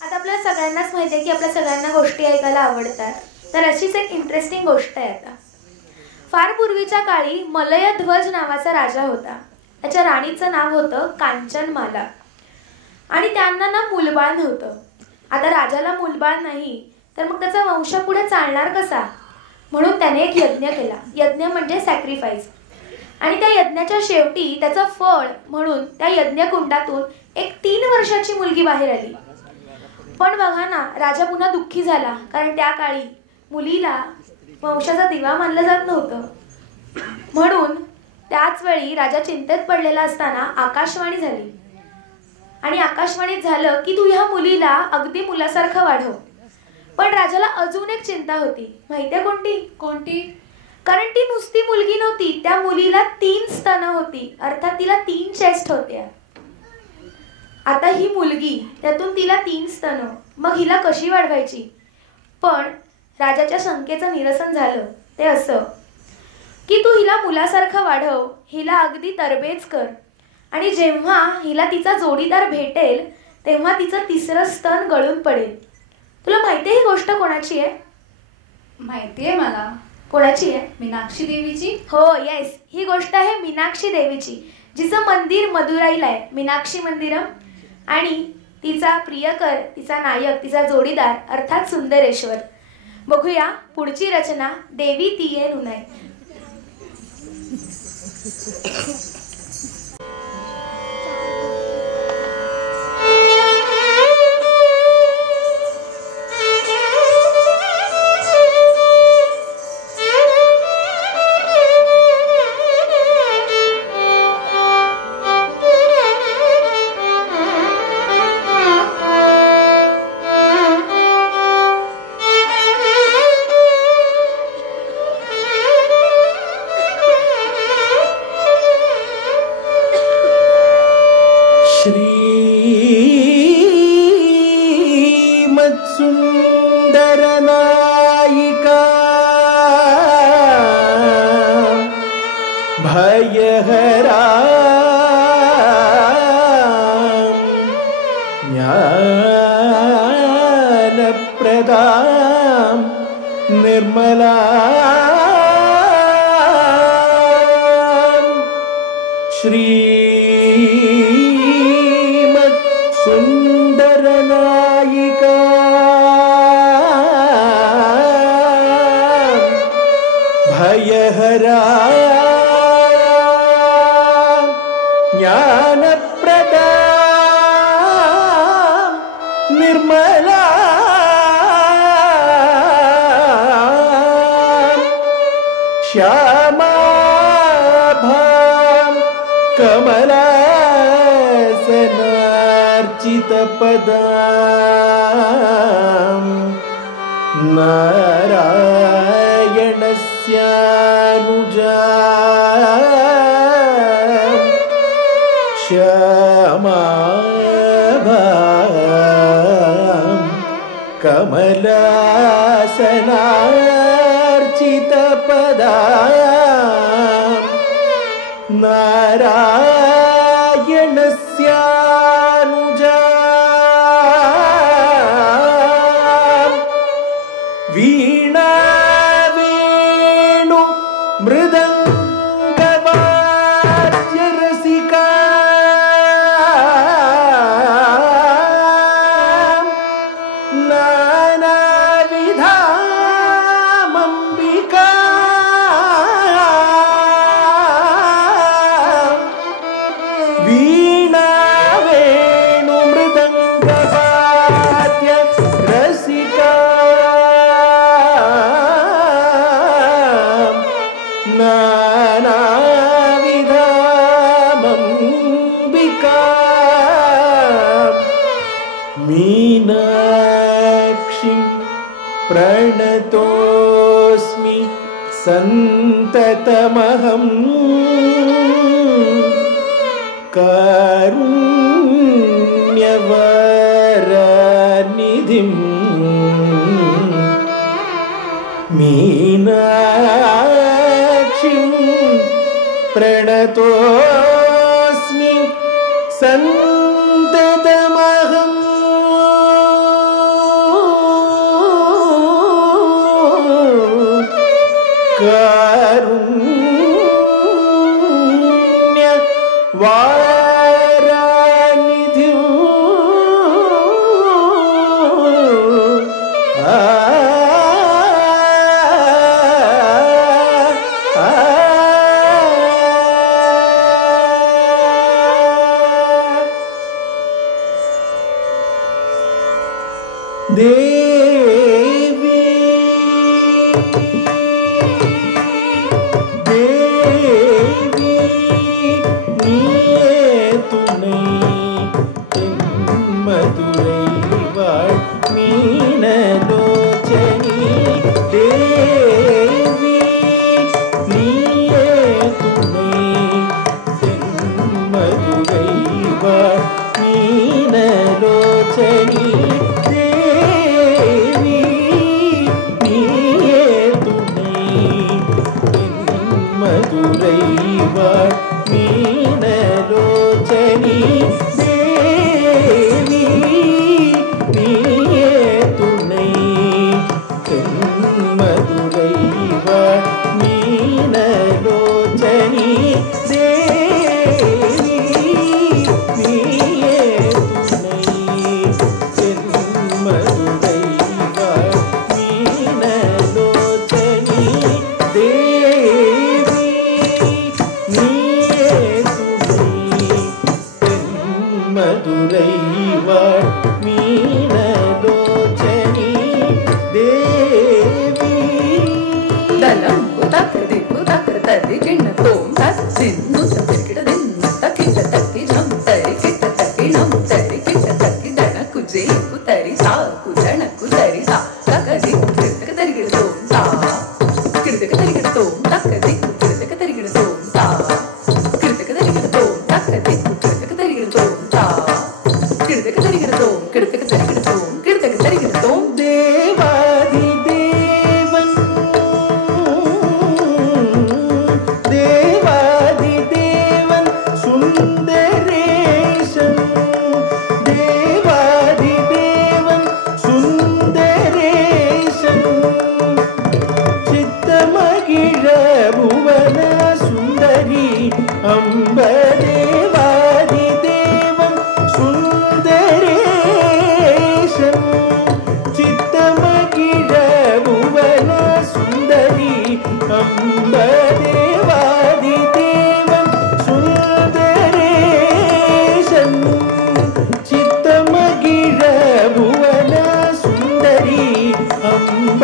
आता आपल्या सगळ्यांनाच माहिती आहे की आपल्या सगळ्यांना गोष्टी ऐकायला आवडतात. तर अशीच एक इंटरेस्टिंग गोष्ट आहे. आता फार पूर्वीच्या काळी मलयध्वज नावाचा राजा होता. त्याच्या राणीचं नाव होतं कांचनमाला आणि त्यांना ना मूलबाळ नव्हतं. आता राजाला मूलबाळ नाही तर मग त्याचा वंश पुढे चालणार कसा, म्हणून त्याने एक यज्ञ केला. यज्ञ म्हणजे सॅक्रिफाईस. आणि त्या यज्ञाच्या शेवटी त्याचं फळ म्हणून त्या यज्ञकुंडातून एक 3 वर्षाची मुलगी बाहेर आली. पण बघा ना, राजा पुन्हा दुःखी झाला, कारण त्या काळी मुलीला वंशाचा दिवा मानलं जात नव्हतं. म्हणून त्याच वेळी राजा चिंतेत पडलेला असताना आकाशवाणी झाली. आणि आकाशवाणीत झालं की तू ह्या मुलीला अगदी मुलासारखं वाढव. पण राजाला अजून एक चिंता होती. माहितीये कोणती? कारण ती नुसती मुलगी नव्हती, त्या मुलीला 3 स्तन होती, अर्थात तिला 3 चेस्ट होत्या. आता ही मुलगी, त्यातून तिला 3 स्तन, मग हिला कशी वाढवायची? पण राजाच्या शंकेचं निरसन झालं ते असं की तू हिला मुलासारखं वाढव, हिला अगदी तरबेज कर, आणि जेव्हा हिला तिचा जोडीदार भेटेल तेव्हा तिचं 3रं स्तन गळून पडेल. तुला माहिती आहे ही गोष्ट कोणाची आहे? माहिती आहे मला. कोणाची आहे? मीनाक्षी देवीची. हो, येस, ही गोष्ट आहे मीनाक्षी देवीची, जिचं मंदिर मदुराईला आहे, मीनाक्षी मंदिरम. आणि तिचा प्रियकर, तिचा नायक, तिचा जोडीदार अर्थात सुंदरेश्वर. बघूया पुढची रचना, देवी तिये नुनाई. श्रीमत्सुन्दरनायिका भयहरा ज्ञानप्रदां निर्मला सुंदरनायिका भयहरा ज्ञानप्रदा निर्मला श्यामाभां कमलासनार्चितपदां नारायणस्यानुजा श्यामाभां कमलासनार्चितपदां नारायणस्यानुजा वीणा वेणु मृदंगवाद्यरसिका नानाविधामंबिका वीणा वेणु मृदंगवाद्यरसिका नानाविधामंबिका मीनाक्षीं प्रणतोऽस्मि सन्ततमहं कारुण्यवरनिधिं मीनाक्षीं प्रणतोऽस्मि सन्ततमहं देवी देवी நீயே துணை என் மதுரை வாழ் மீனலோச்சனி தேவி நீயே துணை என் மதுரை வாழ் மீனலோச்சனி தேவி நீயே துணை என் மதுரை வாழ் மீனலோச்சனி தேவி நீயே துணை என் மதுரை வாழ் மீனலோச்சனி தேவி நீயே துணை என் மதுரை வாழ் மீனலோச்சனி தேவி நீயே துணை என் மதுரை வாழ் மீனலோச்சனி தேவி दलं कुताक दिक्कु ताक तरी गिण्ण तोम ताक सिन्नु तकिड दिन्न तकिड तक्की जम तरी किट तक्की नम तरी किट तक्की दण कुजे कुतरी सा कुजण कुतरी सा तक दिक्कु किडक तरी गिड तोम ता किडक तरी गिड तोम तक दिक्कु किडक तरी गिड तोम ता किडक तरी गिड तोम तक दिक्कु किडक तरी गिड तोम ता किडक तरी गिड तोम किडक तरी गिड तोम किडक तरी गिड तोम தேவாதி தேவன் தேவாதி தேவன் சுந்தரேசன் தேவாதி தேவன் சுந்தரேசன் சித்தமகிழ புவன சுந்தரி அம்ப தேவாதி தேவன் சுந்தரேசன் சித்தமகிழ புவன சுந்தரி அம்ப தேவாதி தேவன் சுந்தரேசன் சித்தமகிழ புவன சுந்தரி அம்ப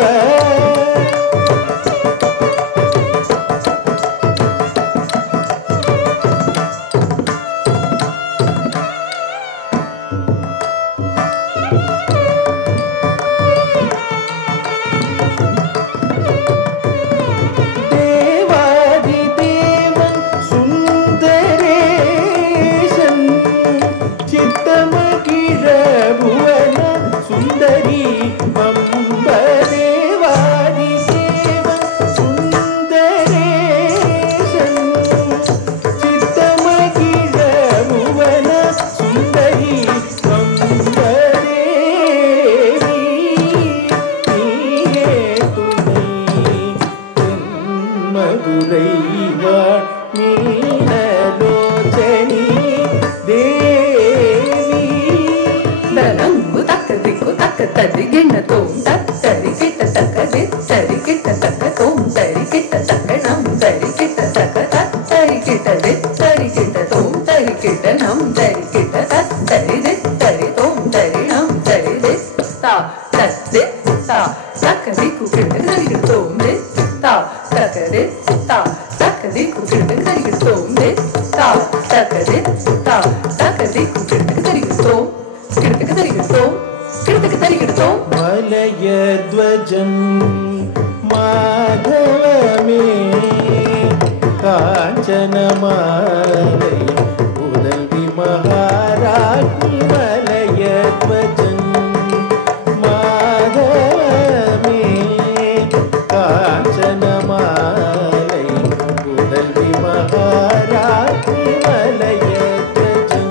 தேவாதி தேவன் சுந்தரேசன் சித்தமகிழ புவன சுந்தரி அம்ப தேவாதி தேவன் சுந்தரேசன் சித்தமகிழ புவன சுந்தரி அம்ப தேவி நீயே துணை என் மதுரை வாழ் மீனலோச்சனி தேவி दलं कुताक दिक्कु ताक तरी गिण्ण तोम ताक तरी किट तक दि तरी किट तक तोम तरी किट तक नम तरी किट तक ताक तरी किट दि तरी किट तोम तरी किट नम तरी किट तक तरी दि तरी तोम तरी नम तरी दि ता तक दि ता तक दिक्कु किट तरी किट तोम दि ता तक दि ता तक दिक्कु किट तरी किट तोम दि ता तक दि ता तक दिक्कु किट तरी किट तोम किडक तरी किट तोम किडक तरी किट तोम मलयध्वजन् माधवमे काञ्चनमालै उदल्वि महाराज्ञि मलयध्वजन् माधवमे काञ्चनमालै उदल्वि महाराज्ञि Malayadhwajan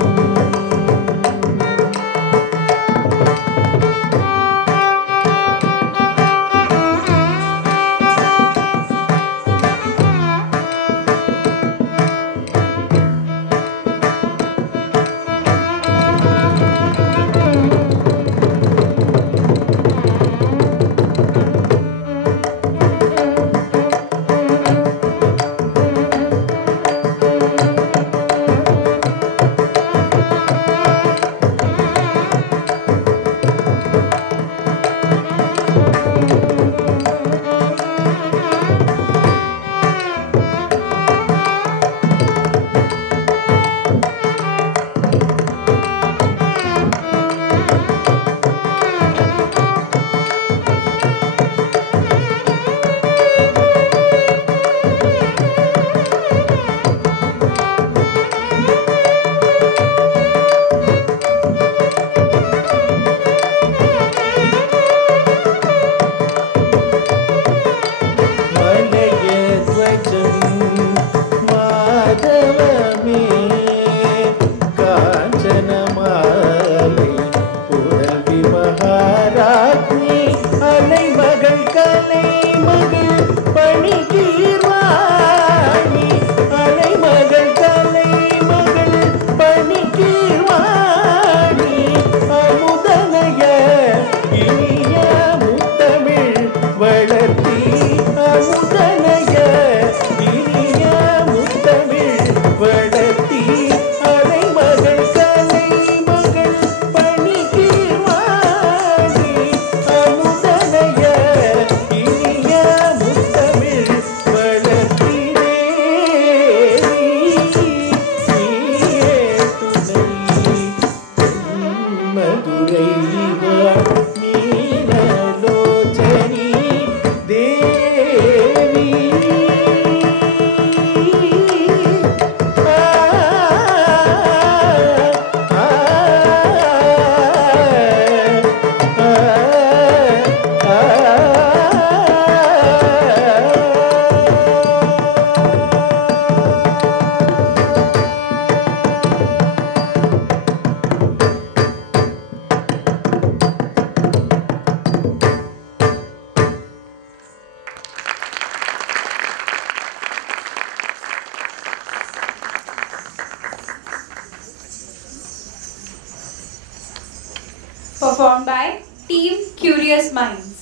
performed by Team Curious Minds.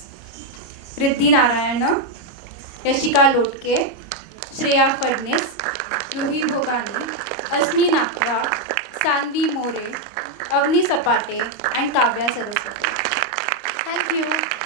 Riddhi Narayan, Yashika Lotke, Shreya Phadnis, Ruhi Bhogani, Asmi Nakwa, Sanvi More, Avani Sapate and Kavya Saraswati. Thank you.